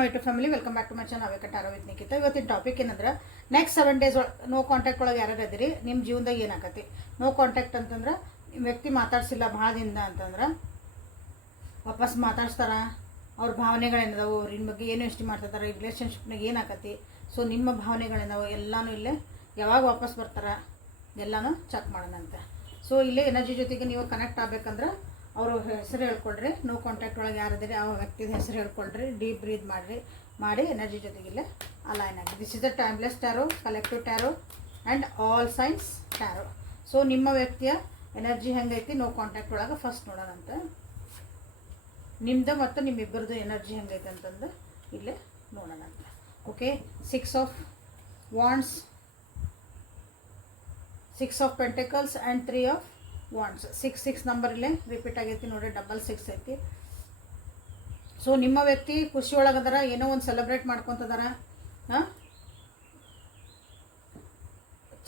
My to family welcome back to my channel Venkata with Nikhita. ಇವತ್ತಿನ topic ಏನಂದ್ರೆ next 7 days no contact ಒಳಗೆ ಯಾರು ಇದ್ದೀರಿ, ನಿಮ್ಮ ಜೀವನದಾಗ ಏನಾಗತ್ತೆ. ನೋ ಕಾಂಟ್ಯಾಕ್ಟ್ ಅಂತಂದ್ರೆ ನಿಮ್ಮ ವ್ಯಕ್ತಿ ಮಾತಾಡ್ಸಿಲ್ಲ ಭಾಳ ದಿನದ ಅಂತಂದ್ರೆ ವಾಪಸ್ ಮಾತಾಡ್ಸ್ತಾರ. ಅವ್ರ ಭಾವನೆಗಳೇನದಾವು, ಅವ್ರ ಇನ್ನ ಬಗ್ಗೆ ಏನು ಯೋಚನೆ ಮಾಡ್ತಿರ್ತಾರೆ, ರಿಲೇಷನ್ಶಿಪ್ನಾಗ ಏನಾಗತ್ತೆ. ಸೊ ನಿಮ್ಮ ಭಾವನೆಗಳೇನದಾವು ಎಲ್ಲನೂ ಇಲ್ಲೇ ಯಾವಾಗ ವಾಪಸ್ ಬರ್ತಾರ ಎಲ್ಲನೂ ಚೆಕ್ ಮಾಡೋಣಂತೆ. ಸೊ ಇಲ್ಲೇ ಎನರ್ಜಿ ಜೊತೆಗೆ ನೀವು ಕನೆಕ್ಟ್ ಆಗ್ಬೇಕಂದ್ರೆ ಅವರು ಹೆಸರು ಹೇಳ್ಕೊಳ್ರಿ. ನೋ ಕಾಂಟ್ಯಾಕ್ಟ್ ಒಳಗೆ ಯಾರಿದ್ದೀರಿ ಆ ವ್ಯಕ್ತಿದ ಹೆಸರು ಹೇಳ್ಕೊಳ್ರಿ. ಡೀಪ್ ಬ್ರೀತ್ ಮಾಡಿ ಎನರ್ಜಿ ಜೊತೆಗಿಲ್ಲೇ ಅಲೈನ್ ಆಗಿ. This is the timeless tarot, collective tarot and all signs tarot. So ನಿಮ್ಮ ವ್ಯಕ್ತಿಯ ಎನರ್ಜಿ ಹೆಂಗೈತಿ ನೋ ಕಾಂಟ್ಯಾಕ್ಟ್ ಒಳಗೆ ಫಸ್ಟ್ ನೋಡೋಣಂತ. ನಿಮ್ದು ಮತ್ತು ನಿಮ್ಮಿಬ್ಬರದು ಎನರ್ಜಿ ಹೆಂಗೈತೆ ಅಂತಂದು ಇಲ್ಲೇ ನೋಡೋಣಂತ. Okay, 6 of Wands, 6 of Pentacles and 3 of Wands. 6 number ಇಲ್ಲೇ ರಿಪೀಟ್ ಆಗೈತಿ ನೋಡಿ, 6 ಐತಿ. ಸೊ ನಿಮ್ಮ ವ್ಯಕ್ತಿ ಖುಷಿ ಒಳಗದಾರ, ಏನೋ ಒಂದು ಸೆಲೆಬ್ರೇಟ್ ಮಾಡ್ಕೊತದಾರ,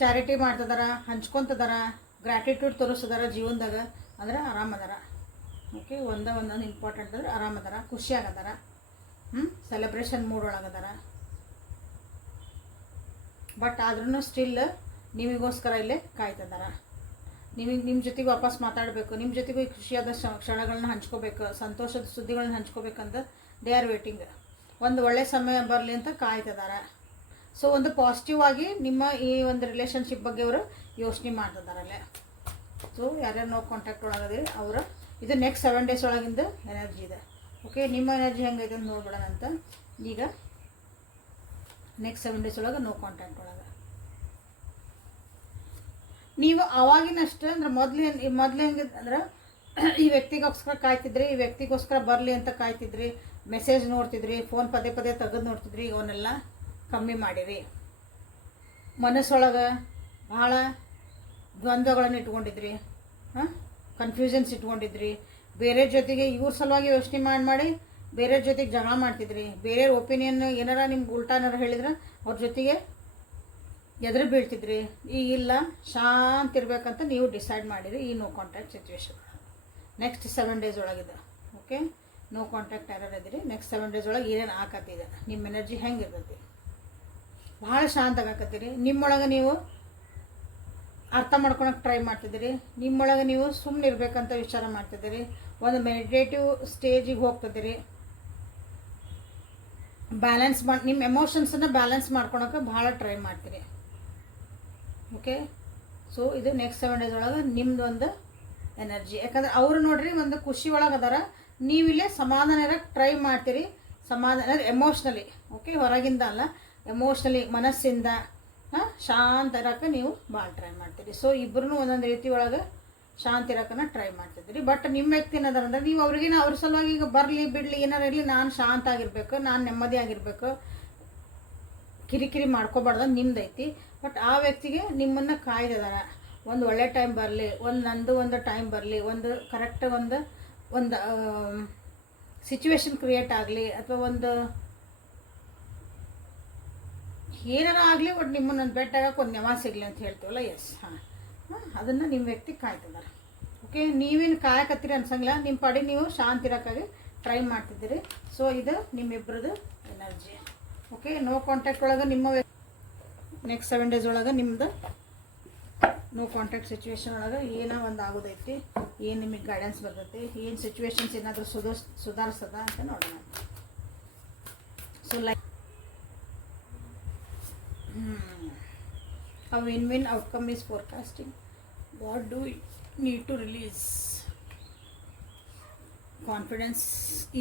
ಚಾರಿಟಿ ಮಾಡ್ತದಾರ, ಹಂಚ್ಕೊತದಾರ, ಗ್ರ್ಯಾಟಿಟ್ಯೂಡ್ ತೋರಿಸ್ತಿದಾರ ಜೀವನದಾಗ. ಅಂದ್ರೆ ಆರಾಮದಾರ. ಓಕೆ, ಒಂದೊಂದು ಇಂಪಾರ್ಟೆಂಟ್ ಅಂದ್ರೆ ಆರಾಮದಾರ, ಖುಷಿಯಾಗದಾರ, ಸೆಲೆಬ್ರೇಷನ್ ಮೂಡ್ ಒಳಗದಾರ. ಬಟ್ ಆದ್ರೂ ಸ್ಟಿಲ್ ನಿಮಗೋಸ್ಕರ ಇಲ್ಲೇ ಕಾಯ್ತಿದಾರ. ನಿಮ್ಮ ಜೊತೆಗೆ ವಾಪಸ್ ಮಾತಾಡಬೇಕು, ನಿಮ್ಮ ಜೊತೆಗೂ ಖುಷಿಯಾದ ಕ್ಷಣಗಳನ್ನ ಹಂಚ್ಕೋಬೇಕು, ಸಂತೋಷದ ಸುದ್ದಿಗಳನ್ನ ಹಂಚ್ಕೋಬೇಕಂತ ದೇ ಆರ್ ವೇಟಿಂಗ್. ಒಂದು ಒಳ್ಳೆ ಸಮಯ ಬರಲಿ ಅಂತ ಕಾಯ್ತಿದ್ದಾರೆ. ಸೊ ಒಂದು ಪಾಸಿಟಿವ್ ಆಗಿ ನಿಮ್ಮ ಈ ಒಂದು ರಿಲೇಷನ್ಶಿಪ್ ಬಗ್ಗೆ ಅವರು ಯೋಚನೆ ಮಾಡ್ತಿದ್ದಾರಲ್ಲೇ. ಸೊ ಯಾರ್ಯಾರು ನೋ ಕಾಂಟ್ಯಾಕ್ಟ್ ಒಳಗದಿರಿ ಅವರು ಇದು ನೆಕ್ಸ್ಟ್ 7 days ಒಳಗಿಂದ ಎನರ್ಜಿ ಇದೆ. ಓಕೆ, ನಿಮ್ಮ ಎನರ್ಜಿ ಹೆಂಗೈತೆ ಅಂತ ನೋಡ್ಬಿಡೋಣ ಅಂತ. ಈಗ ನೆಕ್ಸ್ಟ್ 7 days ಒಳಗೆ ನೋ ಕಾಂಟ್ಯಾಕ್ಟ್ ಒಳಗೆ ನೀವು ಅವಾಗಿನಷ್ಟು ಅಂದ್ರೆ ಮೊದಲು ಹೆಂಗೆ ಅಂದ್ರೆ ಈ ವ್ಯಕ್ತಿಗೋಸ್ಕರ ಕಾಯ್ತಿದ್ರಿ, ಈ ವ್ಯಕ್ತಿಗೋಸ್ಕರ ಬರಲಿ ಅಂತ ಕಾಯ್ತಿದ್ರಿ, ಮೆಸೇಜ್ ನೋಡ್ತಿದ್ರಿ, ಫೋನ್ ಪದೇ ತೆಗೆದು ನೋಡ್ತಿದ್ರಿ. ಇವನ್ನೆಲ್ಲ ಕಮ್ಮಿ ಮಾಡಿರಿ. ಮನಸ್ಸೊಳಗೆ ಭಾಳ ದ್ವಂದ್ವಗಳನ್ನು ಇಟ್ಕೊಂಡಿದ್ರಿ, ಕನ್ಫ್ಯೂಷನ್ಸ್ ಇಟ್ಕೊಂಡಿದ್ರಿ. ಬೇರೆ ಜೊತೆಗೆ ಇವ್ರ ಸಲುವಾಗಿ ಯೋಚನೆ ಮಾಡಿ ಬೇರೆ ಜೊತೆಗೆ ಜಗಳ ಮಾಡ್ತಿದ್ರಿ. ಬೇರೆ ಒಪಿನಿಯನ್ ಏನಾರ ನಿಮ್ಗೆ ಉಲ್ಟಾ ಏನಾರು ಹೇಳಿದ್ರೆ ಅವ್ರ ಜೊತೆಗೆ ಎದುರು ಬೀಳ್ತಿದ್ರಿ. ಈಗಿಲ್ಲ, ಶಾಂತ ಇರಬೇಕಂತ ನೀವು ಡಿಸೈಡ್ ಮಾಡಿರಿ ಈ no contact situation next 7 days ಒಳಗಿದೆ. ಓಕೆ, ನೋ ಕಾಂಟ್ಯಾಕ್ಟ್ ಯಾರು ಇದ್ದೀರಿ ನೆಕ್ಸ್ಟ್ 7 days ಒಳಗೆ ಏನೇನು ಆಕತ್ತಿದೆ, ನಿಮ್ಮ ಎನರ್ಜಿ ಹೆಂಗೆ ಇರ್ತೈತಿ. ಭಾಳ ಶಾಂತ ಆಗಾಕತ್ತೀರಿ. ನಿಮ್ಮೊಳಗೆ ನೀವು ಅರ್ಥ ಮಾಡ್ಕೊಳಕ್ಕೆ ಟ್ರೈ ಮಾಡ್ತಿದ್ದೀರಿ. ನಿಮ್ಮೊಳಗೆ ನೀವು ಸುಮ್ಮನೆ ಇರಬೇಕಂತ ವಿಚಾರ ಮಾಡ್ತಿದ್ದೀರಿ. ಒಂದು ಮೆಡಿಟೇಟಿವ್ ಸ್ಟೇಜಿಗೆ ಹೋಗ್ತಿದ್ದೀರಿ. ಬ್ಯಾಲೆನ್ಸ್ ನಿಮ್ಮ ಎಮೋಷನ್ಸನ್ನು ಬ್ಯಾಲೆನ್ಸ್ ಮಾಡ್ಕೊಳಕ್ಕೆ ಭಾಳ ಟ್ರೈ ಮಾಡ್ತೀರಿ. ಓಕೆ, ಸೊ ಇದು ನೆಕ್ಸ್ಟ್ 7 days ಒಳಗೆ ನಿಮ್ದು ಒಂದು ಎನರ್ಜಿ. ಯಾಕಂದ್ರೆ ಅವರು ನೋಡ್ರಿ ಒಂದು ಖುಷಿ ಒಳಗೆ ಅದಾರ, ನೀವಿಲ್ಲೇ ಸಮಾಧಾನ ಇರೋಕ್ಕೆ ಟ್ರೈ ಮಾಡ್ತೀರಿ. ಸಮಾಧಾನ ಎಮೋಷ್ನಲಿ, ಓಕೆ, ಹೊರಗಿಂದ ಅಲ್ಲ, ಎಮೋಷ್ನಲಿ ಮನಸ್ಸಿಂದ ಶಾಂತ ಇರೋಕ್ಕೆ ನೀವು ಭಾಳ ಟ್ರೈ ಮಾಡ್ತೀರಿ. ಸೊ ಇಬ್ಬರೂ ಒಂದೊಂದು ರೀತಿ ಒಳಗೆ ಶಾಂತ ಇರೋಕ್ಕನ್ನ ಟ್ರೈ ಮಾಡ್ತಿದ್ದೀರಿ. ಬಟ್ ನಿಮ್ಮ ವ್ಯಕ್ತಿ ಏನದಾರ ಅಂದ್ರೆ ನೀವು ಅವ್ರಿಗೇನ ಅವ್ರ ಸಲುವಾಗಿ ಈಗ ಬರಲಿ ಬಿಡಲಿ ಏನಾರು ಇರಲಿ, ನಾನು ಶಾಂತ ಆಗಿರ್ಬೇಕು, ನಾನು ನೆಮ್ಮದಿ ಆಗಿರ್ಬೇಕು, ಕಿರಿಕಿರಿ ಮಾಡ್ಕೋಬಾರ್ದು ನಿಮ್ದೈತಿ. ಬಟ್ ಆ ವ್ಯಕ್ತಿಗೆ ನಿಮ್ಮನ್ನು ಕಾಯ್ದಿದಾರ. ಒಂದು ಒಳ್ಳೆ ಟೈಮ್ ಬರಲಿ, ನಂದು ಒಂದು ಟೈಮ್ ಬರಲಿ, ಒಂದು ಕರೆಕ್ಟ್ ಒಂದು ಸಿಚುವೇಶನ್ ಕ್ರಿಯೇಟ್ ಆಗಲಿ, ಅಥವಾ ಒಂದು ಏನಾರ ಆಗಲಿ, ಬಟ್ ನಿಮ್ಮನ್ನು ಒಂದು ಬೆಟ್ಟಾಗಕ್ಕೆ ಒಂದು ನೆವ ಸಿಗಲಿ ಅಂತ ಹೇಳ್ತೀವಲ್ಲ. ಎಸ್, ಅದನ್ನು ನಿಮ್ಮ ವ್ಯಕ್ತಿ ಕಾಯ್ತಿದ್ದಾರೆ. ಓಕೆ, ನೀವೇನು ಕಾಯಕತ್ತೀರಿ ಅನ್ಸಂಗಿಲ್ಲ, ನಿಮ್ಮ ಪಾಡಿ ನೀವು ಶಾಂತಿ ಇರೋಕ್ಕಾಗಿ ಟ್ರೈ ಮಾಡ್ತಿದ್ದೀರಿ. ಸೊ ಇದು ನಿಮ್ಮಿಬ್ಬರದು ಎನರ್ಜಿ. ಓಕೆ, ನೋ ಕಾಂಟ್ಯಾಕ್ಟ್ ಒಳಗೆ ನಿಮ್ಮ ನೆಕ್ಸ್ಟ್ 7 days ಒಳಗೆ ನಿಮ್ಮದು ನೋ ಕಾಂಟ್ಯಾಕ್ಟ್ ಸಿಚುವೇಶನ್ ಒಳಗೆ ಏನೋ ಒಂದು ಆಗೋದೈತಿ, ಏನು ನಿಮಗೆ ಗೈಡೆನ್ಸ್ ಬರ್ತೈತಿ, ಏನು ಸಿಚುವೇಶನ್ಸ್ ಏನಾದರೂ ಸುಧಾರಿಸದ ಅಂತ ನೋಡೋಣ. So like a win-win outcome is forecasting. What do we need to release? Confidence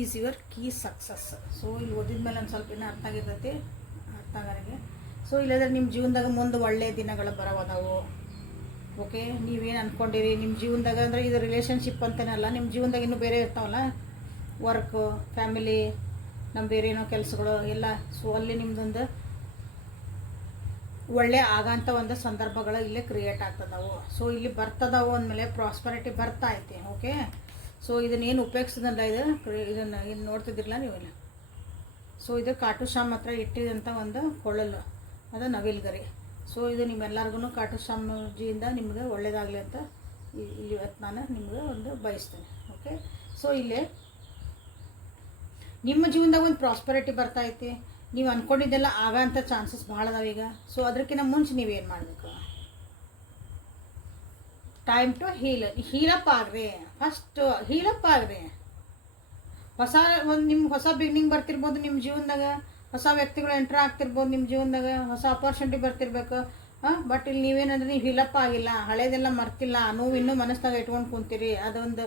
is your key success. So ಇಲ್ಲಿ ಓದಿದ್ಮೇಲೆ ಒಂದು ಸ್ವಲ್ಪ ಇನ್ನೂ ಅರ್ಥ ಆಗಿರ್ತೈತಿ ಅರ್ಥಗಾರಿಗೆ. ಸೊ ಇಲ್ಲಾಂದ್ರೆ ನಿಮ್ಮ ಜೀವನದಾಗ ಮುಂದೆ ಒಳ್ಳೆಯ ದಿನಗಳು ಬರೋವದಾವು. ಓಕೆ, ನೀವೇನು ಅಂದ್ಕೊಂಡಿರಿ ನಿಮ್ಮ ಜೀವನದಾಗ ಅಂದರೆ ಇದು ರಿಲೇಷನ್ಶಿಪ್ ಅಂತೇನಲ್ಲ, ನಿಮ್ಮ ಜೀವನದಾಗ ಇನ್ನೂ ಬೇರೆ ಇರ್ತಾವಲ್ಲ, ವರ್ಕು, ಫ್ಯಾಮಿಲಿ, ನಮ್ಮ ಬೇರೆ ಏನೋ ಕೆಲಸಗಳು ಎಲ್ಲ. ಸೊ ಅಲ್ಲಿ ನಿಮ್ಮದೊಂದು ಒಳ್ಳೆ ಆಗಂಥ ಒಂದು ಸಂದರ್ಭಗಳು ಇಲ್ಲೇ ಕ್ರಿಯೇಟ್ ಆಗ್ತದವು. ಸೊ ಇಲ್ಲಿ ಬರ್ತದವು ಅಂದಮೇಲೆ ಪ್ರಾಸ್ಪರಿಟಿ ಬರ್ತಾ ಐತಿ. ಓಕೆ, ಸೊ ಇದನ್ನೇನು ಉಪಯೋಗಿಸೋದಲ್ಲ, ಇದನ್ನು ಏನು ನೋಡ್ತಿದ್ದಿರಲ್ಲ ನೀವೆಲ್ಲ. ಸೊ ಇದು ಕಾಟುಶ್ಯಾಮ್ ಹತ್ರ ಇಟ್ಟಿದಂಥ ಒಂದು ಕೊಳಲು, ಅದು ನವಿಲ್ಗರಿ. ಸೊ ಇದು ನಿಮ್ಮೆಲ್ಲರಿಗೂ ಕಾಟುಶ್ಯಾಮಜಿಯಿಂದ ನಿಮ್ಗೆ ಒಳ್ಳೇದಾಗಲಿ ಅಂತ ಇವತ್ತು ನಾನು ನಿಮ್ಗೆ ಒಂದು ಬಯಸ್ತೇನೆ. ಓಕೆ, ಸೊ ಇಲ್ಲಿ ನಿಮ್ಮ ಜೀವನದಾಗ ಒಂದು ಪ್ರಾಸ್ಪರಿಟಿ ಬರ್ತೈತಿ, ನೀವು ಅಂದ್ಕೊಂಡಿದ್ದೆಲ್ಲ ಆಗೋಂಥ ಚಾನ್ಸಸ್ ಭಾಳ ಅದಾವೀಗ. ಸೊ ಅದಕ್ಕಿಂತ ಮುಂಚೆ ನೀವೇನು ಮಾಡಬೇಕು, ಟೈಮ್ ಟು ಹೀಲಪ್ ಆಗ್ರಿ. ಫಸ್ಟ್ ಹೀಲಪ್ ಆಗ್ರಿ. ಹೊಸ ನಿಮ್ಗೆ ಹೊಸ ಬಿಗಿನಿಂಗ್ ಬರ್ತಿರ್ಬೋದು, ನಿಮ್ಮ ಜೀವನದಾಗ ಹೊಸ ವ್ಯಕ್ತಿಗಳು ಎಂಟ್ರ್ ಆಗ್ತಿರ್ಬೋದು, ನಿಮ್ಮ ಜೀವನದಾಗ ಹೊಸ ಅಪರ್ಚುನಿಟಿ ಬರ್ತಿರ್ಬೇಕು. ಬಟ್ ಇಲ್ಲಿ ನೀವೇನಂದ್ರೆ ನೀವು ಹೀಲಪ್ ಆಗಿಲ್ಲ, ಹಳೇದೆಲ್ಲ ಮರ್ತಿಲ್ಲ, ನೋವು ಇನ್ನೂ ಮನಸ್ಸಿನಾಗ ಇಟ್ಕೊಂಡು ಕುಂತೀರಿ, ಅದೊಂದು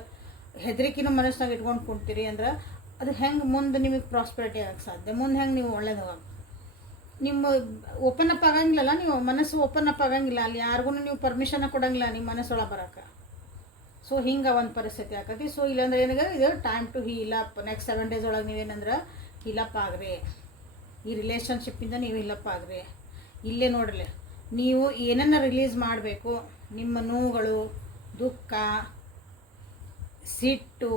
ಹೆದರಿಕೆನೂ ಮನಸ್ಸಿನಾಗ ಇಟ್ಕೊಂಡು ಕುಂತೀರಿ ಅಂದ್ರೆ ಅದು ಹೆಂಗೆ ಮುಂದೆ ನಿಮಗೆ ಪ್ರಾಸ್ಪರಿಟಿ ಆಗಕ್ಕೆ ಸಾಧ್ಯ? ಮುಂದೆ ಹೆಂಗೆ ನೀವು ಒಳ್ಳೇದು ನಿಮ್ಮ ಓಪನ್ ಅಪ್ ಆಗಂಗಿಲ್ಲಲ್ಲ, ನೀವು ಮನಸ್ಸು ಓಪನ್ ಅಪ್ ಆಗಂಗಿಲ್ಲ, ಅಲ್ಲಿ ಯಾರಿಗೂ ನೀವು ಪರ್ಮಿಷನ್ ಕೊಡಂಗಿಲ್ಲ ನಿಮ್ಮ ಮನಸ್ಸೊಳಗೆ ಬರೋಕೆ. ಸೊ ಹಿಂಗೆ ಒಂದು ಪರಿಸ್ಥಿತಿ ಆಕತಿ. ಸೊ ಇಲ್ಲಾಂದ್ರೆ ಏನಾಗ ಇದು ಟೈಮ್ ಟು ಹೀಲಪ್. ನೆಕ್ಸ್ಟ್ 7 days ಒಳಗೆ ನೀವೇನಂದ್ರೆ ಹೀಲಪ್ ಆಗ್ರಿ, ಈ ರಿಲೇಷನ್ಶಿಪ್ಪಿಂದ ನೀವು ಹೀಲಪ್ ಆಗ್ರಿ. ಇಲ್ಲೇ ನೋಡ್ರಿ, ನೀವು ಏನನ್ನ ರಿಲೀಸ್ ಮಾಡಬೇಕು, ನಿಮ್ಮ ನೋವುಗಳು, ದುಃಖ, ಸಿಟ್ಟು,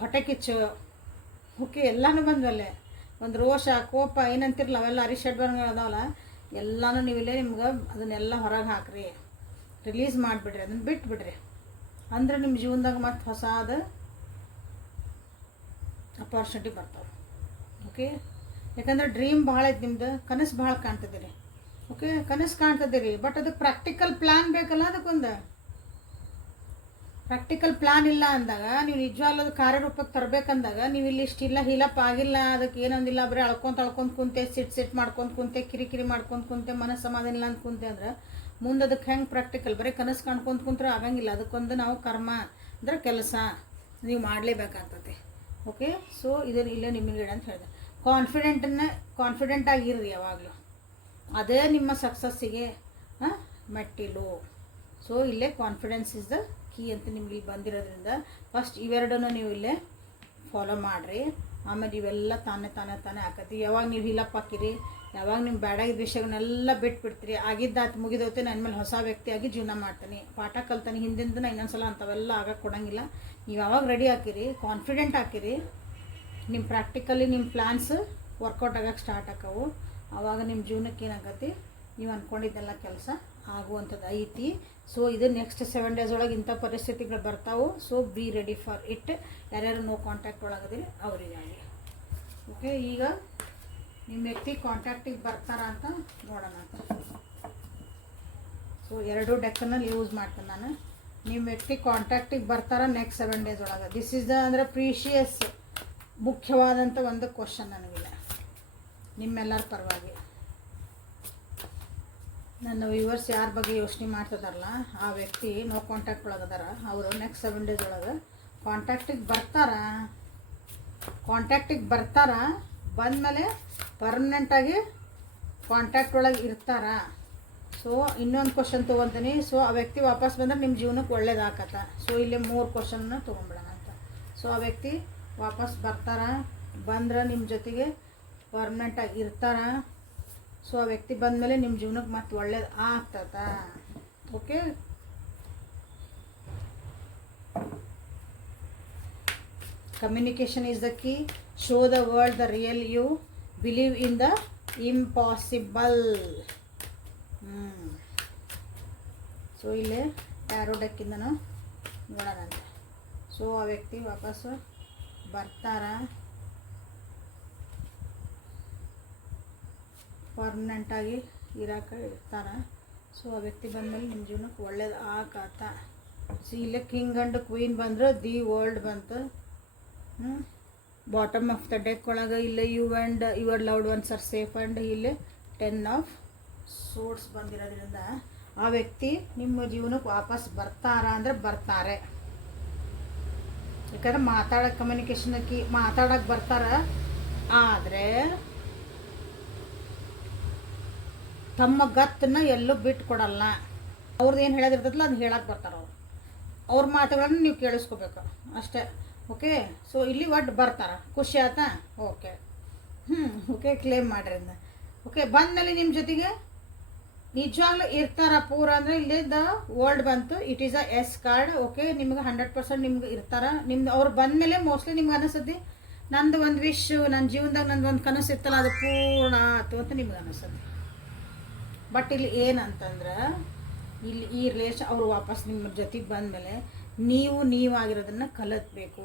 ಹೊಟ್ಟೆ ಕಿಚ್ಚು, ಓಕೆ ಎಲ್ಲನೂ ಬಂದವಲ್ಲೇ. ಒಂದು ರೋಷ, ಕೋಪ ಏನಂತಿರಲ್ಲ ಅವೆಲ್ಲ ಅರಿಷಡ್ವರ್ಗಗಳು ಅದಾವಲ್ಲ, ಎಲ್ಲನೂ ನೀವಿಲ್ಲೇ ನಿಮ್ಗೆ ಅದನ್ನೆಲ್ಲ ಹೊರಗೆ ಹಾಕ್ರಿ, ರಿಲೀಸ್ ಮಾಡಿಬಿಡ್ರಿ, ಅದನ್ನು ಬಿಟ್ಬಿಡ್ರಿ. ಅಂದ್ರೆ ನಿಮ್ಮ ಜೀವನದಾಗ ಮತ್ತೆ ಹೊಸಾದ ಅಪಾರ್ಚುನಿಟಿ ಬರ್ತಾವೆ. ಓಕೆ, ಯಾಕಂದ್ರೆ ಡ್ರೀಮ್ ಭಾಳ ಐತೆ ನಿಮ್ದು, ಕನಸು ಭಾಳ ಕಾಣ್ತಿದ್ದೀರಿ. ಓಕೆ, ಕನಸು ಕಾಣ್ತಿದ್ದೀರಿ, ಬಟ್ ಅದಕ್ಕೆ ಪ್ರಾಕ್ಟಿಕಲ್ ಪ್ಲ್ಯಾನ್ ಬೇಕಲ್ಲ. ಅದಕ್ಕೊಂದು ಪ್ರಾಕ್ಟಿಕಲ್ ಪ್ಲ್ಯಾನ್ ಇಲ್ಲ ಅಂದಾಗ, ನೀವು ನಿಜವಾಗ್ಲೂ ಅದು ಕಾರ್ಯರೂಪಕ್ಕೆ ತರಬೇಕಂದಾಗ ನೀವು ಇಲ್ಲಿ ಇಷ್ಟಿಲ್ಲ ಹೀಲಪ್ ಆಗಿಲ್ಲ, ಅದಕ್ಕೆ ಏನೊಂದಿಲ್ಲ, ಬರೀ ಅಳ್ಕೊಂತ ಕುಂತೆ, ಸಿಟ್ ಮಾಡ್ಕೊಂಡು ಕುಂತೆ, ಕಿರಿಕಿರಿ ಮಾಡ್ಕೊಂಡು ಕುಂತೆ, ಮನಸ್ಸು ಸಮಾಧಾನ ಇಲ್ಲ ಅಂತ ಕುಂತೆ ಅಂದ್ರೆ ಮುಂದೆ ಅದಕ್ಕೆ ಹೆಂಗೆ ಪ್ರಾಕ್ಟಿಕಲ್? ಬರೀ ಕನಸು ಕಾಣ್ಕೊಂತ ಕುಂತ್ರೆ ಆಗಂಗಿಲ್ಲ. ಅದಕ್ಕೊಂದು ನಾವು ಕರ್ಮ ಅಂದ್ರೆ ಕೆಲಸ ನೀವು ಮಾಡಲೇಬೇಕಾಗ್ತದೆ. ಓಕೆ, ಸೊ ಇದನ್ನು ಇಲ್ಲೇ ನಿಮಗೆ ಅಂತ ಹೇಳಿದೆ. ಕಾನ್ಫಿಡೆಂಟ್ ಆಗಿರ್ರಿ ಯಾವಾಗಲೂ, ಅದೇ ನಿಮ್ಮ ಸಕ್ಸಸ್ಸಿಗೆ ಮೆಟ್ಟಿಲು. ಸೊ ಇಲ್ಲೇ ಕಾನ್ಫಿಡೆನ್ಸ್ ಇಸ್ ದ ಕೀ ಅಂತ ನಿಮ್ಗೆ ಇಲ್ಲಿ ಬಂದಿರೋದ್ರಿಂದ ಫಸ್ಟ್ ಇವೆರಡನ್ನು ನೀವು ಇಲ್ಲೇ ಫಾಲೋ ಮಾಡಿರಿ. ಆಮೇಲೆ ಇವೆಲ್ಲ ತಾನೇ ಆಕತಿ. ಯಾವಾಗ ನೀವು ಹೀಲಪ್ ಹಾಕಿರಿ, ಯಾವಾಗ ನಿಮ್ಮ ಬ್ಯಾಡಾಗಿದ್ದ ವಿಷಯಗಳನ್ನೆಲ್ಲ ಬಿಟ್ಬಿಡ್ತೀರಿ, ಆಗಿದ್ದಾತು ಮುಗಿದೋತೆ, ನನ್ನ ಮೇಲೆ ಹೊಸ ವ್ಯಕ್ತಿಯಾಗಿ ಜೀವನ ಮಾಡ್ತೀನಿ, ಪಾಠ ಕಲ್ತಾನೆ, ಹಿಂದಿಂದ ನಾ ಇನ್ನೊಂದ್ಸಲ ಅಂಥವೆಲ್ಲ ಆಗಕ್ಕೆ ಕೊಡೋಂಗಿಲ್ಲ. ನೀವು ಯಾವಾಗ ರೆಡಿ ಹಾಕಿರಿ, ಕಾನ್ಫಿಡೆಂಟ್ ಹಾಕಿರಿ, ನಿಮ್ಮ ಪ್ರಾಕ್ಟಿಕಲಿ ನಿಮ್ಮ ಪ್ಲ್ಯಾನ್ಸ್ ವರ್ಕೌಟ್ ಆಗಕ್ಕೆ ಸ್ಟಾರ್ಟ್ ಆಕವು. ಆವಾಗ ನಿಮ್ಮ ಜೀವನಕ್ಕೆ ಏನಾಗತ್ತೆ, ನೀವು ಅಂದ್ಕೊಂಡಿದ್ದೆಲ್ಲ ಕೆಲಸ ಆಗುವಂಥದ್ದು ಐತಿ. ಸೊ ಇದು ನೆಕ್ಸ್ಟ್ 7 days ಒಳಗೆ ಇಂಥ ಪರಿಸ್ಥಿತಿಗಳು ಬರ್ತಾವೆ. So be ready for it. ಯಾರ್ಯಾರು ನೋ ಕಾಂಟ್ಯಾಕ್ಟ್ ಒಳಗದಿರಿ ಅವರಿಗಾಗಿ. ಓಕೆ, ಈಗ ನಿಮ್ಮ ವ್ಯಕ್ತಿ ಕಾಂಟ್ಯಾಕ್ಟಿಗೆ ಬರ್ತಾರ ಅಂತ ನೋಡೋಣ ಅಂತ. ಸೊ 2 ಡೆಕ್ಕನ್ನು ಯೂಸ್ ಮಾಡ್ತೀನಿ ನಾನು. ನಿಮ್ಮ ವ್ಯಕ್ತಿ ಕಾಂಟ್ಯಾಕ್ಟಿಗೆ ಬರ್ತಾರ ನೆಕ್ಸ್ಟ್ 7 days ಒಳಗೆ. ದಿಸ್ ಈಸ್ ದ ಅಂದರೆ ಪ್ರೀಶಿಯಸ್, ಮುಖ್ಯವಾದಂಥ ಒಂದು ಕ್ವಶನ್ ನನಗಿಲ್ಲ ನಿಮ್ಮೆಲ್ಲರ ಪರವಾಗಿ. ನನ್ನ ವ್ಯೂವರ್ಸ್ ಯಾರ ಬಗ್ಗೆ ಯೋಚನೆ ಮಾಡ್ತಿದಾರಲ್ಲ, ಆ ವ್ಯಕ್ತಿ ನೋ ಕಾಂಟ್ಯಾಕ್ಟ್ ಒಳಗದಾರ, ಅವರು ನೆಕ್ಸ್ಟ್ 7 days ಒಳಗೆ ಕಾಂಟ್ಯಾಕ್ಟಿಗೆ ಬರ್ತಾರ. ಬಂದಮೇಲೆ ಪರ್ಮನೆಂಟಾಗಿ ಕಾಂಟ್ಯಾಕ್ಟ್ ಒಳಗೆ ಇರ್ತಾರ. ಸೊ ಇನ್ನೊಂದು ಕ್ವಶನ್ ತೊಗೊತೀನಿ. ಸೊ ಆ ವ್ಯಕ್ತಿ ವಾಪಸ್ ಬಂದ್ರೆ ನಿಮ್ಮ ಜೀವನಕ್ಕೆ ಒಳ್ಳೇದಾಗತ್ತ. ಸೊ ಇಲ್ಲಿ 3 ಕ್ವಶನ್ನ ತೊಗೊಂಬಿಡೋಣ ಅಂತ. ಸೊ ಆ ವ್ಯಕ್ತಿ ವಾಪಸ್ ಬಂದ್ರೆ ನಿಮ್ಮ ಜೊತೆಗೆ ಪರ್ಮನೆಂಟಾಗಿ ಇರ್ತಾರ. ಸೊ ಆ ವ್ಯಕ್ತಿ ಬಂದಮೇಲೆ ನಿಮ್ಮ ಜೀವನಕ್ಕೆ ಮತ್ತೆ ಒಳ್ಳೇದು ಆಗ್ತದ. Okay, communication is the key. Show the world the real you, believe in the impossible. So ಇಲ್ಲೇ ಟ್ಯಾರೋ ಡೆಕ್ಕಿಂದನೂ ನೋಡೋಣ ಅಂತ. ಸೊ ಆ ವ್ಯಕ್ತಿ ವಾಪಸ್ಸು ಬರ್ತಾರ, ಪರ್ಮನೆಂಟಾಗಿ ಇರೋಕೆ ಇರ್ತಾರ. ಸೊ ಆ ವ್ಯಕ್ತಿ ಬಂದಮೇಲೆ ನಿಮ್ಮ ಜೀವನಕ್ಕೆ ಒಳ್ಳೇದು ಆಗತ್ತ. ಸೊ ಇಲ್ಲೇ ಕಿಂಗ್ ಆ್ಯಂಡ್ ಕ್ವೀನ್ ಬಂದ್ರೆ ದಿ ವರ್ಲ್ಡ್ ಬಂತು. ಬಾಟಮ್ ಆಫ್ ದ ಡೆಕ್ ಒಳಗೆ ಇಲ್ಲೇ you and your loved ones are safe and ಇಲ್ಲೇ 10 of swords ಬಂದಿರೋದ್ರಿಂದ ಆ ವ್ಯಕ್ತಿ ನಿಮ್ಮ ಜೀವನಕ್ಕೆ ವಾಪಸ್ ಬರ್ತಾರ ಅಂದರೆ ಬರ್ತಾರೆ. ಯಾಕಂದ್ರೆ ಮಾತಾಡೋಕ್ಕೆ ಬರ್ತಾರ. ಆದರೆ ತಮ್ಮ ಗತ್ತನ್ನ ಎಲ್ಲೂ ಬಿಟ್ಟು ಕೊಡಲ್ಲ. ಅವ್ರದ್ದು ಏನು ಹೇಳೋದಿರ್ತದಲ್ಲ ಅದನ್ನ ಹೇಳಕ್ಕೆ ಬರ್ತಾರೆ. ಅವ್ರ ಮಾತುಗಳನ್ನು ನೀವು ಕೇಳಿಸ್ಕೋಬೇಕು ಅಷ್ಟೇ. ಓಕೆ, ಸೊ ಇಲ್ಲಿ ಒಟ್ಟು ಬರ್ತಾರೆ. ಖುಷಿ ಆಯ್ತಾ? ಓಕೆ, ಓಕೆ, ಕ್ಲೇಮ್ ಮಾಡ್ರಿಂದ. ಓಕೆ, ಬಂದಮೇಲೆ ನಿಮ್ಮ ಜೊತೆಗೆ ನಿಜವಾಗ್ಲೂ ಇರ್ತಾರ ಪೂರ ಅಂದರೆ ಇಲ್ಲಿ ದ ವರ್ಲ್ಡ್ ಬಂತು. It is a yes card. Okay, ನಿಮ್ಗೆ 100% ನಿಮ್ಗೆ ಇರ್ತಾರ. ನಿಮ್ದು ಅವ್ರು ಬಂದಮೇಲೆ ಮೋಸ್ಟ್ಲಿ ನಿಮ್ಗೆ ಅನಿಸ್ತದೆ ನಂದು ಒಂದು ವಿಶ್, ನನ್ನ ಜೀವನದಾಗ ನಂದು ಒಂದು ಕನಸು ಇತ್ತಲ್ಲ ಅದು ಪೂರ್ಣ ಆಯ್ತು ಅಂತ ನಿಮ್ಗೆ ಅನಿಸ್ತದೆ. ಬಟ್ ಇಲ್ಲಿ ಏನಂತಂದ್ರೆ ಇಲ್ಲಿ ಈ ರಿಲೇಷನ್ ಅವರು ವಾಪಸ್ ನಿಮ್ಮ ಜೊತೆಗೆ ಬಂದಮೇಲೆ ನೀವಾಗಿರೋದನ್ನು ಕಲಿತ್ಬೇಕು.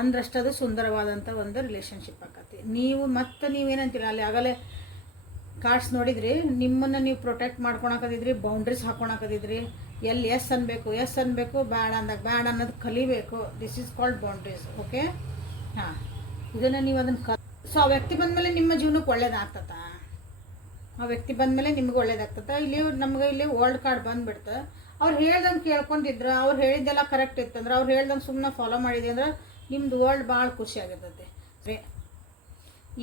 ಅಂದ್ರಷ್ಟು ಅದು ಸುಂದರವಾದಂಥ ಒಂದು ರಿಲೇಷನ್ಶಿಪ್ ಆಕತಿ. ನೀವು ಮತ್ತೆ ನೀವೇನಂತೀರ ಅಲ್ಲಿ ಆಗಲೇ ಕಾರ್ಡ್ಸ್ ನೋಡಿದ್ರಿ, ನಿಮ್ಮನ್ನು ನೀವು ಪ್ರೊಟೆಕ್ಟ್ ಮಾಡ್ಕೊಳಕದಿದ್ರಿ, ಬೌಂಡ್ರೀಸ್ ಹಾಕೊಳಕದಿದ್ರಿ, ಎಲ್ಲಿ ಎಸ್ ಅನ್ಬೇಕು, ಬ್ಯಾಡ ಅಂದಾಗ ಬ್ಯಾಡ ಅನ್ನೋದು ಕಲಿಬೇಕು. This is called boundaries. Okay, ಹಾಂ, ಇದನ್ನು ನೀವು ಅದನ್ನು ಸೊ ಆ ವ್ಯಕ್ತಿ ಬಂದಮೇಲೆ ನಿಮ್ಮ ಜೀವನಕ್ಕೆ ಒಳ್ಳೇದಾಗ್ತದ, ಆ ವ್ಯಕ್ತಿ ಬಂದಮೇಲೆ ನಿಮ್ಗೆ ಒಳ್ಳೇದಾಗ್ತದ. ಇಲ್ಲಿ ನಮ್ಗೆ ಇಲ್ಲಿ ವರ್ಲ್ಡ್ ಕಾರ್ಡ್ ಬಂದುಬಿಡ್ತು. ಅವ್ರು ಹೇಳ್ದಂಗೆ ಕೇಳ್ಕೊಂಡಿದ್ರ, ಅವ್ರು ಹೇಳಿದ್ದೆಲ್ಲ ಕರೆಕ್ಟ್ ಇತ್ತಂದ್ರೆ, ಅವ್ರು ಹೇಳ್ದಂಗೆ ಸುಮ್ಮನೆ ಫಾಲೋ ಮಾಡಿದೆ ಅಂದ್ರೆ ನಿಮ್ದು ವರ್ಲ್ಡ್ ಭಾಳ ಖುಷಿಯಾಗಿರ್ತೈತೆ. ಸರಿ,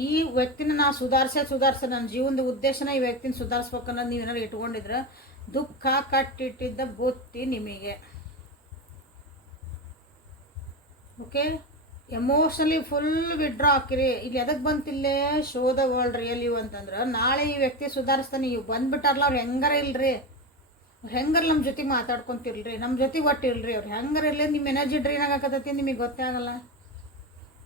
ಈ ವ್ಯಕ್ತಿನ ನಾವು ಸುಧಾರಿಸ ನನ್ನ ಜೀವನದ ಉದ್ದೇಶನ ಈ ವ್ಯಕ್ತಿನ ಸುಧಾರಿಸ್ಬೇಕನ್ನೋದು ನೀವೇನಾರು ಇಟ್ಕೊಂಡಿದ್ರೆ ದುಃಖ ಕಟ್ಟಿಟ್ಟಿದ್ದ ಬುತ್ತಿ ನಿಮಗೆ. ಓಕೆ, ಎಮೋಷನಲಿ ಫುಲ್ ವಿಡ್ರಾ ಹಾಕಿರಿ. ಇಲ್ಲಿ ಎದಕ್ಕೆ ಬಂತಿಲ್ಲೇ show the world real you ಅಂತಂದ್ರೆ, ನಾಳೆ ಈ ವ್ಯಕ್ತಿ ಸುಧಾರಿಸ್ತಾನೆ. ಇವು ಬಂದ್ಬಿಟ್ಟಾರಲ್ಲ, ಅವ್ರು ಹೆಂಗಾರ ಇಲ್ರಿ, ಅವ್ರು ಹೆಂಗಾರ ನಮ್ಮ ಜೊತೆಗೆ ಮಾತಾಡ್ಕೊಂತಿಲ್ರಿ, ನಮ್ಮ ಜೊತೆಗೆ ಒಟ್ಟು ಇಲ್ರಿ, ಅವ್ರು ಹೆಂಗಾರ ಇರಲಿ. ನಿಮ್ಮ ಎನರ್ಜಿ ಡ್ರೈನ್ ಆಗಕತ್ತೈತಿ, ನಿಮಗೆ ಗೊತ್ತೇ ಆಗಲ್ಲ.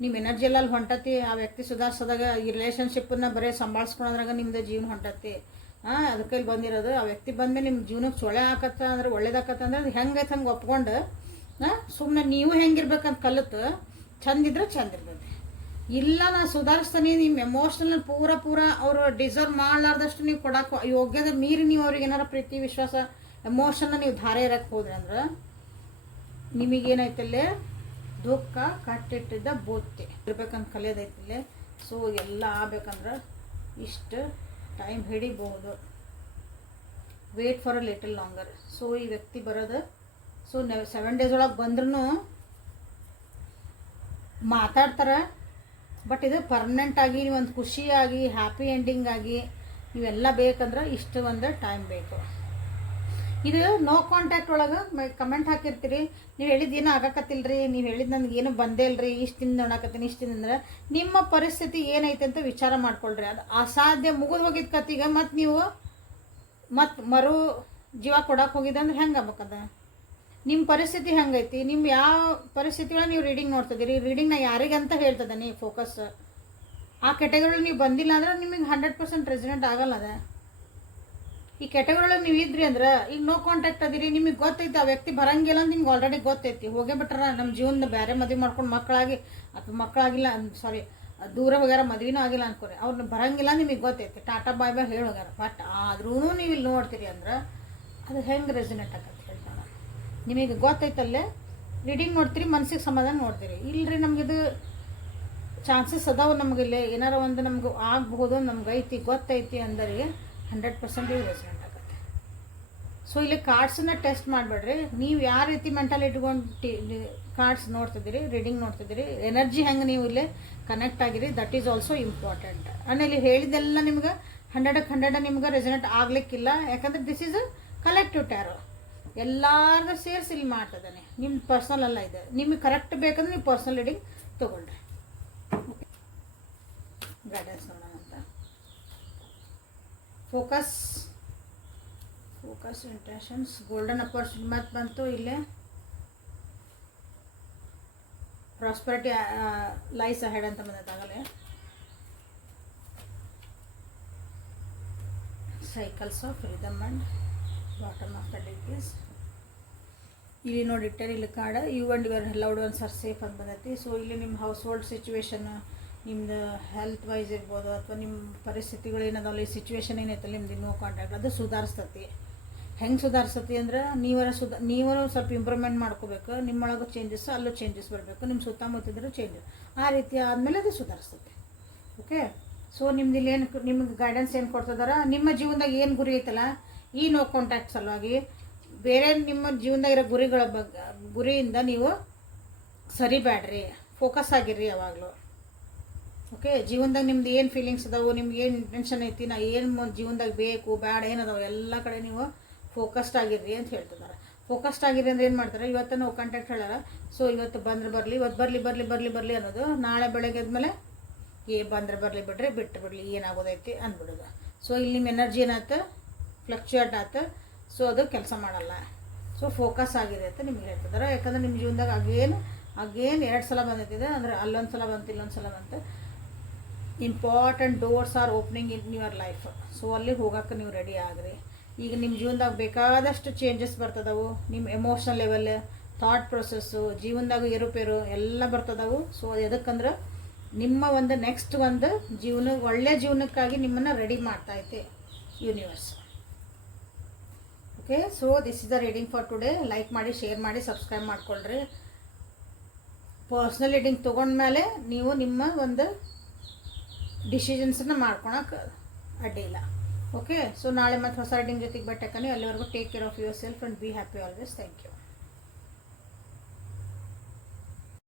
ನಿಮ್ಮ ಎನರ್ಜಿ ಎಲ್ಲ ಅಲ್ಲಿ ಹೊಂಟತಿ. ಆ ವ್ಯಕ್ತಿ ಸುಧಾರಿಸೋದಾಗ ಈ ರಿಲೇಷನ್ಶಿಪ್ಪನ್ನ ಬರೀ ಸಂಭಾಳಿಸ್ಕೊಳೋದ್ರಾಗ ನಿಮ್ಮದು ಜೀವನ ಹೊಂಟತಿ. ಅದಕ್ಕೆ ಇಲ್ಲಿ ಬಂದಿರೋದು. ಆ ವ್ಯಕ್ತಿ ಬಂದಮೇಲೆ ನಿಮ್ಮ ಜೀವನಕ್ಕೆ ಸೊಳ್ಳೆ ಹಾಕತ್ತ ಅಂದ್ರೆ ಒಳ್ಳೇದಾಕತ್ತ ಅಂದ್ರೆ ಅದು ಹೆಂಗೈತೆ ಹಂಗೆ ಒಪ್ಕೊಂಡು ಸುಮ್ಮನೆ ನೀವು ಹೆಂಗಿರ್ಬೇಕಂತ ಕಲಿತು ಚಂದಿದ್ರೆ ಚಂದ ಇರ್ತದೆ. ಇಲ್ಲ ನಾ ಸುಧಾರಿಸ್ತಾನೆ, ನಿಮ್ಮ ಎಮೋಷ್ನಲ್ ಪೂರ ಅವರು ಡಿಸರ್ವ್ ಮಾಡಲಾರ್ದಷ್ಟು ನೀವು ಕೊಡಕ್ಕೆ ಯೋಗ್ಯದ ಮೀರಿ ನೀವು ಅವ್ರಿಗೆ ಏನಾರ ಪ್ರೀತಿ ವಿಶ್ವಾಸ ಎಮೋಷನ್ನ ನೀವು ಧಾರೆ ಇರಕ್ಕೆ ಹೋದ್ರಿ ಅಂದ್ರೆ ನಿಮಗೇನೈತಲ್ಲೇ ದುಃಖ ಕಟ್ಟಿಟ್ಟಿದ್ದ ಬೂತಿ ಇರ್ಬೇಕಂತ ಕಲಿಯೋದೈತಿಲ್ಲೇ. ಸೊ ಎಲ್ಲ ಆಗ್ಬೇಕಂದ್ರೆ ಇಷ್ಟು ಟೈಮ್ ಹಿಡಿಬಹುದು. Wait for a little longer. So ಈ ವ್ಯಕ್ತಿ ಬರೋದು, ಸೊ 7 days ಒಳಗೆ ಬಂದ್ರೂ ಮಾತಾಡ್ತಾರೆ. ಬಟ್ ಇದು ಪರ್ಮನೆಂಟ್ ಆಗಿ ಒಂದು ಖುಷಿಯಾಗಿ ಹ್ಯಾಪಿ ಎಂಡಿಂಗ್ ಆಗಿ ಇವೆಲ್ಲ ಬೇಕಂದ್ರೆ ಇಷ್ಟು ಒಂದು ಟೈಮ್ ಬೇಕು. ಇದು ನೋ ಕಾಂಟ್ಯಾಕ್ಟ್ ಒಳಗೆ ಕಮೆಂಟ್ ಹಾಕಿರ್ತೀರಿ, ನೀವು ಹೇಳಿದ್ದು ಏನೂ ಆಗಕತ್ತಿಲ್ರಿ, ನೀವು ಹೇಳಿದ್ದು ನನಗೇನು ಬಂದೇ ಇಲ್ರಿ, ಇಷ್ಟು ದಿನ ನೋಡಕತ್ತೀನಿ, ಇಷ್ಟು ದಿನ ಅಂದ್ರೆ ನಿಮ್ಮ ಪರಿಸ್ಥಿತಿ ಏನೈತೆ ಅಂತ ವಿಚಾರ ಮಾಡ್ಕೊಳ್ರಿ. ಅದು ಅಸಾಧ್ಯ ಮುಗಿದು ಹೋಗಿದ್ದ ಕತ್ತಿಗೆ ಮತ್ತು ನೀವು ಮರು ಜೀವ ಕೊಡಕ್ಕೆ ಹೋಗಿದ್ದೆ ಅಂದ್ರೆ ಹೆಂಗೆ ಆಗ್ಬೇಕದ? ನಿಮ್ಮ ಪರಿಸ್ಥಿತಿ ಹೆಂಗೈತಿ, ನಿಮ್ಮ ಯಾವ ಪರಿಸ್ಥಿತಿ ಒಳಗೆ ನೀವು ರೀಡಿಂಗ್ ನೋಡ್ತಿದ್ದೀರಿ, ರೀಡಿಂಗ್ ನಾ ಯಾರಿಗಂತ ಹೇಳ್ತದೆ ನೀವು ಫೋಕಸ್ ಆ ಕೆಟಗರಿ ನೀವು ಬಂದಿಲ್ಲ ಅಂದ್ರೆ ನಿಮಗೆ 100% ರೆಸಿಡೆಂಟ್ ಆಗಲ್ಲ. ಅದ ಈ ಕೆಟಗರಿಯೊಳಗೆ ನೀವು ಇದ್ರಿ ಅಂದ್ರೆ ಈಗ ನೋ ಕಾಂಟ್ಯಾಕ್ಟ್ ಅದಿರಿ, ನಿಮಗೆ ಗೊತ್ತೈತಿ ಆ ವ್ಯಕ್ತಿ ಬರಂಗಿಲ್ಲ ಅಂತ ನಿಮ್ಗೆ ಆಲ್ರೆಡಿ ಗೊತ್ತೈತಿ. ಹೋಗೇ ಬಿಟ್ರ ನಮ್ಮ ಜೀವನದ ಬೇರೆ ಮದುವೆ ಮಾಡ್ಕೊಂಡು ಮಕ್ಕಳಾಗಿ ಅಥವಾ ಮಕ್ಕಳಾಗಿಲ್ಲ, ಸಾರಿ ದೂರ ಹೋಗ್ಯಾರ, ಮದುವೆನೂ ಆಗಿಲ್ಲ ಅನ್ಕೋರಿ, ಅವ್ರನ್ನ ಬರಂಗಿಲ್ಲ ನಿಮಗೆ ಗೊತ್ತೈತಿ, ಟಾಟಾ ಬಾಯ್ ಬಾಯ್ ಹೇಳಿ ಹೋಗ್ಯಾರ. ಬಟ್ ಆದ್ರೂ ನೀವು ಇಲ್ಲಿ ನೋಡ್ತೀರಿ ಅಂದ್ರೆ ಅದು ಹೆಂಗೆ ರೆಸಿನೆಂಟ್ ಆಗತ್ತೆ ಹೇಳ್ತಾನೆ. ನಿಮಗೆ ಗೊತ್ತೈತಲ್ಲೇ ರೀಡಿಂಗ್ ನೋಡ್ತೀರಿ, ಮನಸ್ಸಿಗೆ ಸಮಾಧಾನ ನೋಡ್ತೀರಿ. ಇಲ್ಲರಿ ನಮಗಿದು ಚಾನ್ಸಸ್ ಅದಾವೆ, ನಮಗಿಲ್ಲೇ ಏನಾರ ಒಂದು ನಮ್ಗೆ ಆಗ್ಬೋದು, ನಮ್ಗೆ ಐತಿ ಗೊತ್ತೈತಿ ಅಂದರೆ 100% ರೆಸಿಡೆಂಟ್ ಆಗುತ್ತೆ. ಸೊ ಇಲ್ಲಿ ಕಾರ್ಡ್ಸನ್ನ ಟೆಸ್ಟ್ ಮಾಡಬೇಡ್ರಿ. ನೀವು ಯಾವ ರೀತಿ ಮೆಂಟಲ್ ಇಟ್ಕೊಂಡು ಕಾರ್ಡ್ಸ್ ನೋಡ್ತಿದ್ದೀರಿ, ರೀಡಿಂಗ್ ನೋಡ್ತಿದ್ದೀರಿ, ಎನರ್ಜಿ ಹೆಂಗೆ ನೀವು ಇಲ್ಲಿ ಕನೆಕ್ಟ್ ಆಗಿರಿ, ದಟ್ ಈಸ್ ಆಲ್ಸೋ ಇಂಪಾರ್ಟೆಂಟ್. ಆಮೇಲೆ ಹೇಳಿದೆಲ್ಲ ನಿಮ್ಗೆ 100ಕ್ಕೆ 100 ನಿಮ್ಗೆ ರೆಸಿಡೆಂಟ್ ಆಗಲಿಕ್ಕಿಲ್ಲ. ಯಾಕಂದರೆ ದಿಸ್ ಈಸ್ ಕಲೆಕ್ಟಿವ್ ಟ್ಯಾರೋ, ಎಲ್ಲಾರ್ದು ಸೇರಿಸಿ ಇಲ್ಲಿ ಮಾಡ್ತಿದ್ದಾನೆ. ನಿಮ್ಮ ಪರ್ಸ್ನಲ್ ಅಲ್ಲ ಇದೆ. ನಿಮಗೆ ಕರೆಕ್ಟ್ ಬೇಕಂದ್ರೆ ನೀವು ಪರ್ಸ್ನಲ್ ರೀಡಿಂಗ್ ತೊಗೊಳ್ರಿ. ಗೈಡೆನ್ಸ್ ನೋಡೋಣ ಅಂತ. ಫೋಕಸ್ ಇಂಟೆನ್ಷನ್ಸ್ ಗೋಲ್ಡನ್ ಅಪರ್ಚುನಿಟಿ ಮತ್ತು ಬಂತು ಇಲ್ಲೇ. ಪ್ರಾಸ್ಪರಿಟಿ ಲೈಸ್ ಅಹೆಡ್ ಅಂತ ಬಂದದಾಗಲೇ. Cycles of rhythm and bottom of the deck is ಇಲ್ಲಿ ನೋಡಿಟ್ಟರೆ ಇಲ್ಲಿ card you and your loved ones are safe ಅಂತ ಬಂದೈತಿ. ಸೊ ಇಲ್ಲಿ ನಿಮ್ಮ ಹೌಸ್ ಹೋಲ್ಡ್ ಸಿಚುವೇಶನ್, ನಿಮ್ಮದು ಹೆಲ್ತ್ ವೈಸ್ ಇರ್ಬೋದು ಅಥವಾ ನಿಮ್ಮ ಪರಿಸ್ಥಿತಿಗಳು ಏನದಲ್ಲ, ಈ ಸಿಚುವೇಶನ್ ಏನೈತಲ್ಲ ನಿಮ್ದು ನೋ ಕಾಂಟ್ಯಾಕ್ಟ್ ಅದು ಸುಧಾರಿಸ್ತತಿ. ಹೆಂಗೆ ಸುಧಾರಿಸ್ತತಿ ಅಂದ್ರೆ ನೀವರು ಸ್ವಲ್ಪ ಇಂಪ್ರೂವ್ಮೆಂಟ್ ಮಾಡ್ಕೋಬೇಕು. ನಿಮ್ಮೊಳಗೆ ಚೇಂಜಸ್, ಅಲ್ಲೂ ಚೇಂಜಸ್ ಬರಬೇಕು, ನಿಮ್ಮ ಸುತ್ತಮುತ್ತಿದ್ರೂ ಚೇಂಜಸ್, ಆ ರೀತಿ ಆದಮೇಲೆ ಅದು ಸುಧಾರಿಸ್ತತಿ. ಓಕೆ, ಸೊ ನಿಮ್ದು ಇಲ್ಲಿ ಏನು ನಿಮ್ಗೆ ಗೈಡೆನ್ಸ್ ಏನು ಕೊಡ್ತಿದಾರ, ನಿಮ್ಮ ಜೀವನದಾಗ ಏನು ಗುರಿ ಐತಲ್ಲ ಈ ನೋ ಕಾಂಟ್ಯಾಕ್ಟ್ ಸಲುವಾಗಿ ಬೇರೆ ನಿಮ್ಮ ಜೀವನದಾಗ ಇರೋ ಗುರಿಯಿಂದ ನೀವು ಸರಿಬೇಡ್ರಿ, ಫೋಕಸ್ ಆಗಿರ್ರಿ ಯಾವಾಗಲೂ. ಓಕೆ, ಜೀವನದಾಗ ನಿಮ್ದು ಏನು ಫೀಲಿಂಗ್ಸ್ ಅದಾವೆ, ನಿಮ್ಗೆ ಏನು ಇಂಟೆನ್ಷನ್ ಐತಿ, ನಾ ಏನು ಜೀವನದಾಗ ಬೇಕು ಬೇಡ ಏನದಾವೆ ಎಲ್ಲ ಕಡೆ ನೀವು ಫೋಕಸ್ಡ್ ಆಗಿರ್ರಿ ಅಂತ ಹೇಳ್ತಿದ್ದಾರೆ. ಫೋಕಸ್ಡ್ ಆಗಿರಿ ಅಂದ್ರೆ ಏನು ಮಾಡ್ತಾರೆ, ಇವತ್ತು ನಾವು ಕಾಂಟ್ಯಾಕ್ಟ್ ಹೇಳಾರ, ಸೊ ಇವತ್ತು ಬಂದ್ರೆ ಬರಲಿ, ಇವತ್ತು ಬರಲಿ ಅನ್ನೋದು, ನಾಳೆ ಬೆಳಗ್ಗೆ ಆದಮೇಲೆ ಬಂದರೆ ಬರಲಿ ಬಿಡ್ರಿ, ಬಿಟ್ಟು ಬಿಡಲಿ, ಏನಾಗೋದೈತಿ ಅಂದ್ಬಿಡೋದು. ಸೊ ಇಲ್ಲಿ ನಿಮ್ಮ ಎನರ್ಜಿ ಏನಾಯ್ತು ಫ್ಲಕ್ಚುಯೇಟ್ ಆಯ್ತು, ಸೊ ಅದು ಕೆಲಸ ಮಾಡಲ್ಲ. ಸೊ ಫೋಕಸ್ ಆಗಿದೆ ಅಂತ ನಿಮ್ಗೆ ಹೇಳ್ತಿದ್ದಾರೆ. ಯಾಕಂದ್ರೆ ನಿಮ್ಮ ಜೀವನದಾಗ ಅಗೇನ್ 2 ಸಲ ಬಂದೈತಿದೆ ಅಂದರೆ ಅಲ್ಲೊಂದು ಸಲ ಬಂತು, ಇಲ್ಲೊಂದು ಸಲ ಬಂತು. Important doors R opening in your life. So ಅಲ್ಲಿ ಹೋಗೋಕೆ ನೀವು ರೆಡಿ ಆಗ್ರಿ. ಈಗ ನಿಮ್ಮ ಜೀವನದಾಗ ಬೇಕಾದಷ್ಟು ಚೇಂಜಸ್ ಬರ್ತದವು. ನಿಮ್ಮ ಎಮೋಷ್ನಲ್ ಲೆವೆಲ್, ಥಾಟ್ ಪ್ರೊಸೆಸ್ಸು, ಜೀವನದಾಗ ಏರುಪೇರು ಎಲ್ಲ ಬರ್ತದವು. ಸೊ ಎದಕ್ಕಂದ್ರೆ ನಿಮ್ಮ ಒಂದು ನೆಕ್ಸ್ಟ್ ಒಂದು ಒಳ್ಳೆಯ ಜೀವನಕ್ಕಾಗಿ ನಿಮ್ಮನ್ನು ರೆಡಿ ಮಾಡ್ತೈತೆ universe. Okay, so this is the reading for today. Like ಮಾಡಿ, ಶೇರ್ ಮಾಡಿ, ಸಬ್ಸ್ಕ್ರೈಬ್ ಮಾಡ್ಕೊಳ್ರಿ. ಪರ್ಸ್ನಲ್ ರೀಡಿಂಗ್ ತೊಗೊಂಡ್ಮೇಲೆ ನೀವು ನಿಮ್ಮ ಒಂದು ಡಿಸಿಷನ್ಸನ್ನು ಮಾಡ್ಕೊಳಕ್ಕೆ ಅಡ್ಡಿಲ್ಲ. ಓಕೆ, ಸೊ ನಾಳೆ ಮತ್ತೆ ಹೊಸ ರೀಡಿಂಗ್ ಜೊತೆಗೆ ಬಟ್ಟೆ. ಅಲ್ಲಿವರೆಗೂ take care of yourself and be happy always. Thank you.